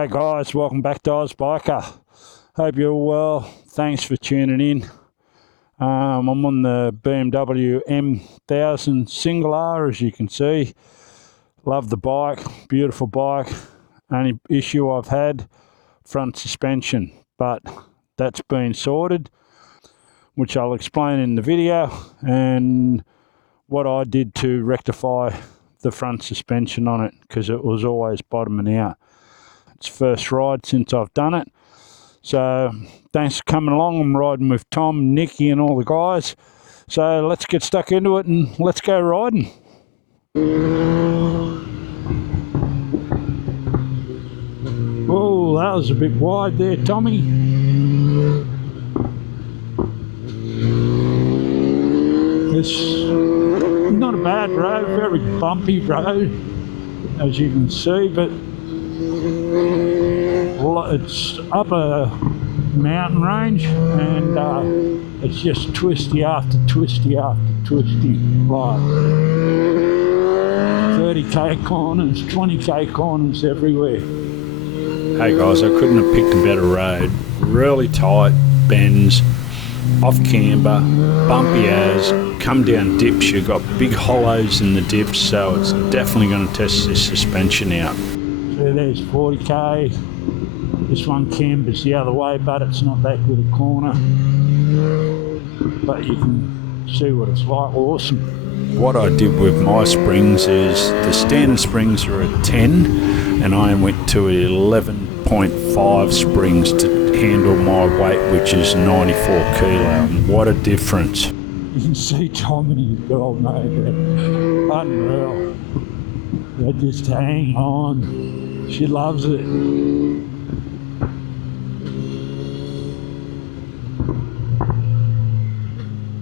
Hey guys, welcome back to Oz Biker. Hope you're well. Thanks for tuning in. I'm on the BMW M1000R, as you can see. Love the bike, beautiful bike. Only issue I've had, front suspension, but that's been sorted, which I'll explain in the video, and what I did to rectify the front suspension on it, because it was always bottoming out. It's first ride since I've done it. So thanks for coming along. I'm riding with Tom, Nicky and all the guys. So let's get stuck into it and let's go riding. Oh, that was a bit wide there, Tommy. It's not a bad road, very bumpy road, as you can see, but it's up a mountain range, and it's just twisty after twisty after twisty, like 30k corners, 20k corners everywhere. Hey guys, I couldn't have picked a better road. Really tight bends, off camber, bumpy as, come down dips. You've got big hollows in the dips, so it's definitely going to test this suspension out. So there's 40k. This one cambers the other way, but it's not that good a corner. But you can see what it's like. Awesome. What I did with my springs is the standard springs are at 10, and I went to 11.5 springs to handle my weight, which is 94 kilo. And what a difference. You can see Tom and his girl, mate. Unreal. They just hang on. She loves it.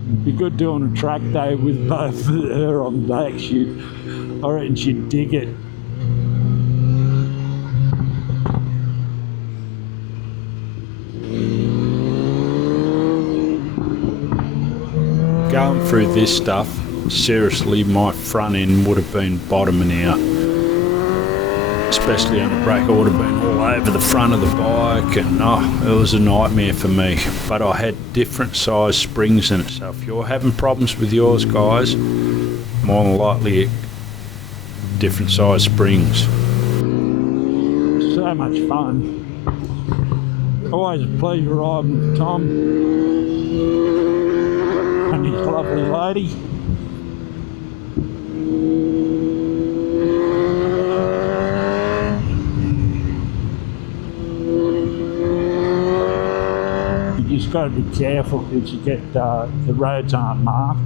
It'd be good doing a track day with both her on the back. I reckon she'd dig it. Going through this stuff, seriously, my front end would have been bottoming out. Especially on the brake, I would have been all over the front of the bike, and it was a nightmare for me. But I had different size springs in it, so if you're having problems with yours, guys, more than likely different size springs. So much fun. Always a pleasure riding with Tom and his lovely lady. You just got to be careful, because you get the roads aren't marked,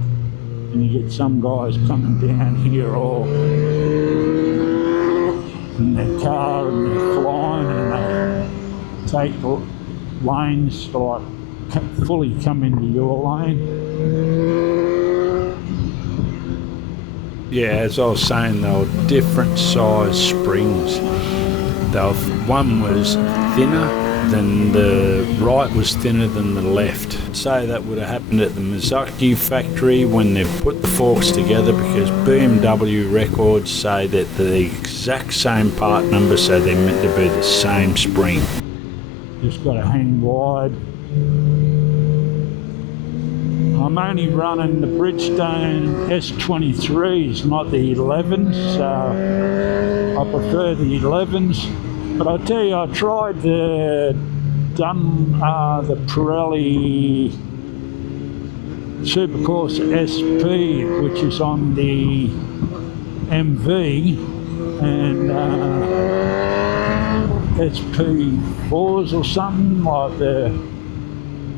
and you get some guys coming down here all in their car and they're flying, and they take the lanes to like fully come into your lane. Yeah, as I was saying, they were different size springs. One was thinner, then the right was thinner than the left. I'd say that would have happened at the Mizuki factory when they've put the forks together, because BMW records say that they're the exact same part number, so they're meant to be the same spring. Just got to hang wide. I'm only running the Bridgestone S23s, not the 11s, so I prefer the 11s. But I tell you, I tried the Pirelli Supercourse SP, which is on the MV, and SP4s or something like the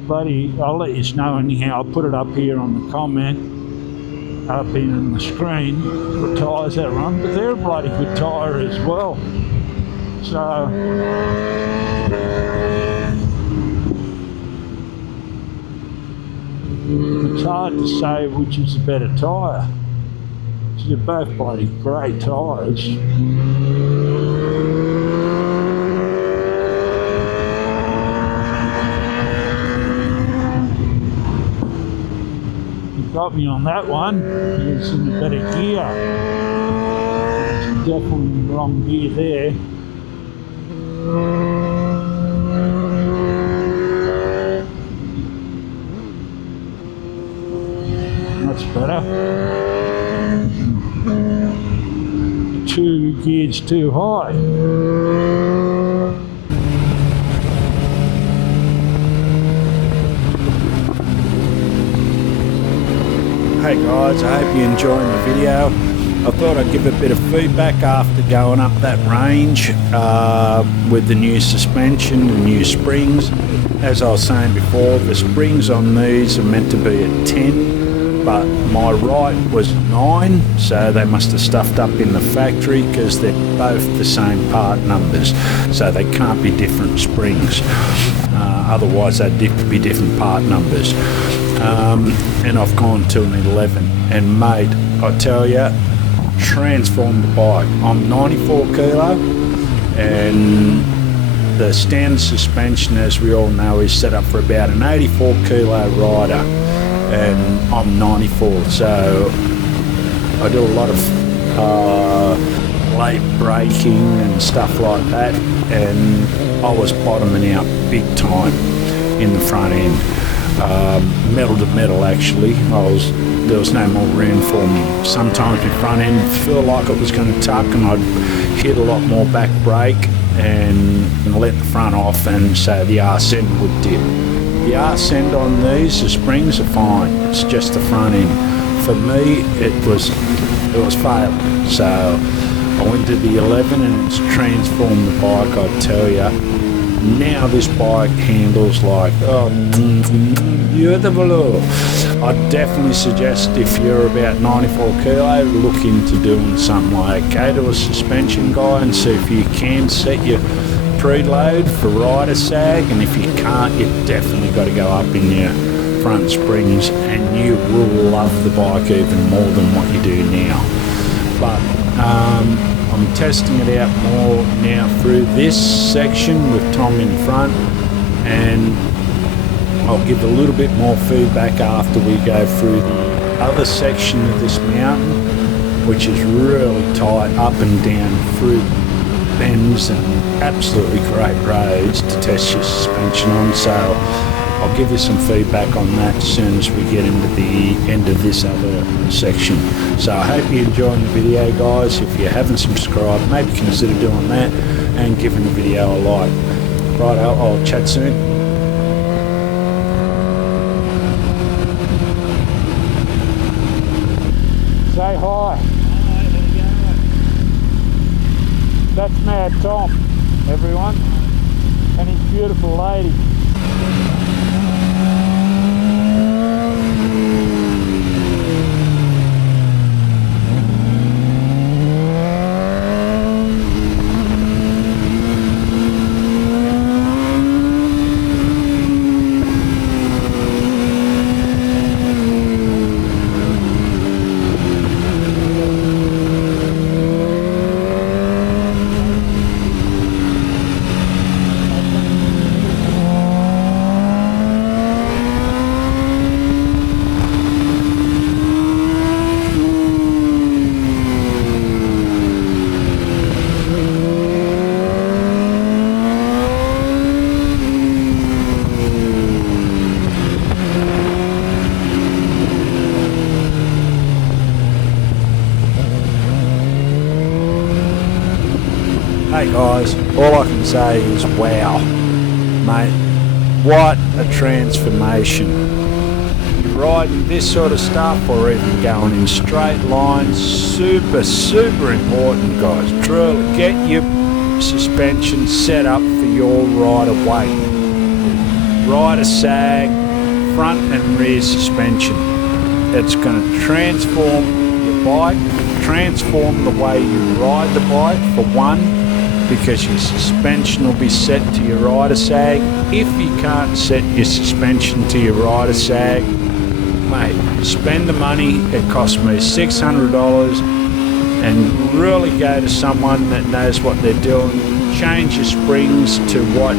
bloody. I'll let you know anyhow. I'll put it up here on the comment, up in the screen, the tyres that run, but they're a bloody good tyre as well. So it's hard to say which is a better tyre. They're both bloody great tyres. You got me on that one. It's in a better gear. It's definitely in the wrong gear there. That's better. 2 gears too high. Hey guys, I hope you're enjoying the video. I thought I'd give a bit of feedback after going up that range with the new suspension, the new springs. As I was saying before, the springs on these are meant to be at 10, but my right was 9, so they must have stuffed up in the factory because they're both the same part numbers, so they can't be different springs. Otherwise they'd be different part numbers. And I've gone to an 11, and mate, I tell you, transformed the bike. I'm 94 kilo, and the standard suspension, as we all know, is set up for about an 84 kilo rider, and I'm 94, so I do a lot of late braking and stuff like that, and I was bottoming out big time in the front end. Metal to metal, actually. There was no more room for me. Sometimes my front end felt like it was going to tuck, and I'd hit a lot more back brake and let the front off, and so the arse end would dip. The arse end on these, the springs are fine. It's just the front end. For me, it was failing. So I went to the 11, and it's transformed the bike, I tell you. Now this bike handles like, oh, beautiful. I'd definitely suggest, if you're about 94 kilo, look into doing something like go to a suspension guy and see if you can set your preload for rider sag, and if you can't, you've definitely got to go up in your front springs, and you will love the bike even more than what you do now. But I'm testing it out more now through this section with Tom in front, and I'll give a little bit more feedback after we go through the other section of this mountain, which is really tight up and down through bends and absolutely great roads to test your suspension on. So I'll give you some feedback on that as soon as we get into the end of this other section. So I hope you're enjoying the video, guys. If you haven't subscribed, maybe consider doing that and giving the video a like. Right, I'll chat soon. Say hi. That's Mad Tom, everyone, and his beautiful lady. Hey guys, all I can say is wow, mate, what a transformation. You're riding this sort of stuff, or even going in straight lines, super important, guys. Truly, get your suspension set up for your rider weight. Rider sag, front and rear suspension. It's going to transform your bike, transform the way you ride the bike, for one, because your suspension will be set to your rider sag. If you can't set your suspension to your rider sag, mate, spend the money. It cost me $600, and really go to someone that knows what they're doing. Change your springs to what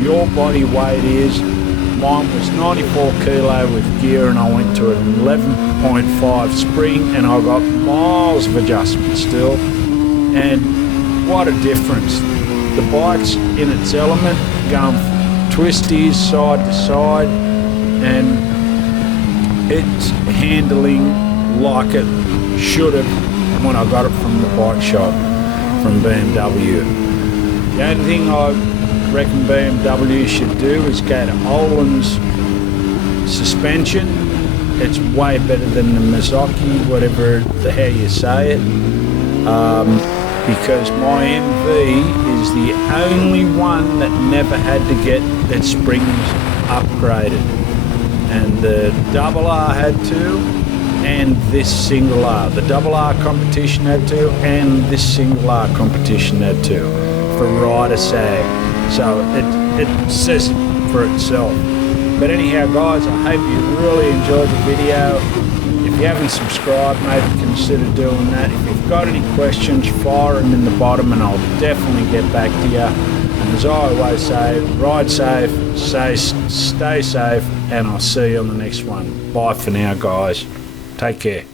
your body weight is. Mine was 94 kilo with gear, and I went to an 11.5 spring, and I got miles of adjustment still, and what a difference. The bike's in its element, going twisties side to side, and it's handling like it should have when I got it from the bike shop from BMW. The only thing I reckon BMW should do is go to Olin's suspension. It's way better than the Mazzocchi, whatever the hell you say it, because my MV is the only one that never had to get its springs upgraded, and the double R had to, and this single R. The double R competition had to, and this single R competition had to, for rider sag. So it says it for itself. But anyhow, guys, I hope you really enjoyed the video. If you haven't subscribed, maybe consider doing that. If you've got any questions, fire them in the bottom and I'll definitely get back to you. And as I always say, ride safe, stay safe, and I'll see you on the next one. Bye for now, guys. Take care.